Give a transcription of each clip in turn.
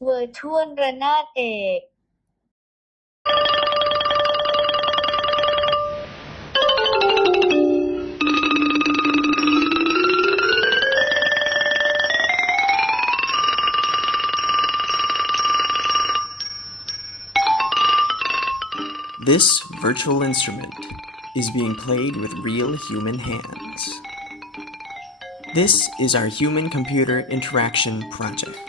Virtual ระนาดเอก This virtual instrument is being played with real human hands. This is our Human-Computer Interaction Project,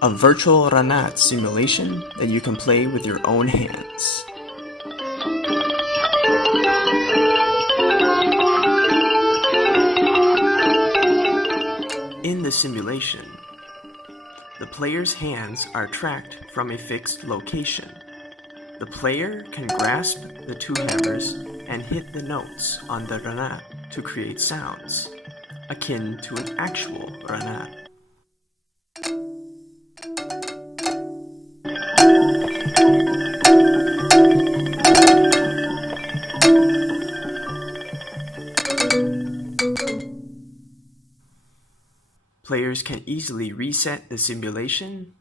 a virtual Ranat simulation that you can play with your own hands. In the simulation, the player's hands are tracked from a fixed location. The player can grasp the two hammers and hit the notes on the Ranat to create sounds, akin to an actual Ranat. Players can easily reset the simulation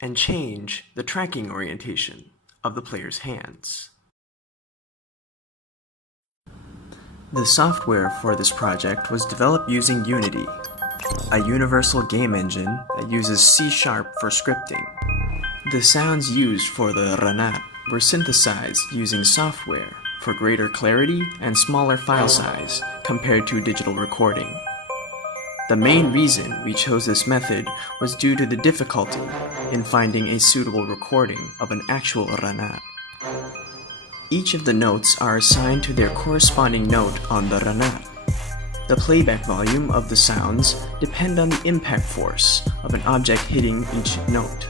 and change the tracking orientation of the player's hands. The software for this project was developed using Unity, a universal game engine that uses C# for scripting. The sounds used for the Ranat were synthesized using software for greater clarity and smaller file size compared to digital recording. The main reason we chose this method was due to the difficulty in finding a suitable recording of an actual Ranat. Each of the notes are assigned to their corresponding note on the Ranat. The playback volume of the sounds depend on the impact force of an object hitting each note.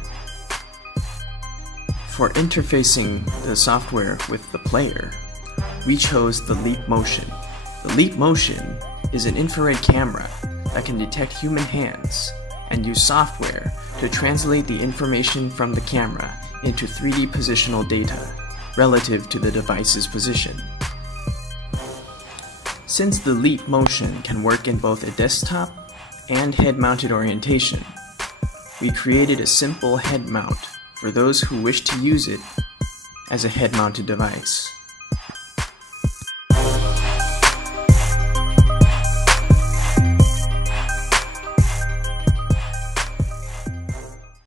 For interfacing the software with the player, we chose the Leap Motion. The Leap Motion is an infrared camera that can detect human hands and use software to translate the information from the camera into 3D positional data relative to the device's position. Since the Leap Motion can work in both a desktop and head-mounted orientation, we created a simple head mount for those who wish to use it as a head-mounted device.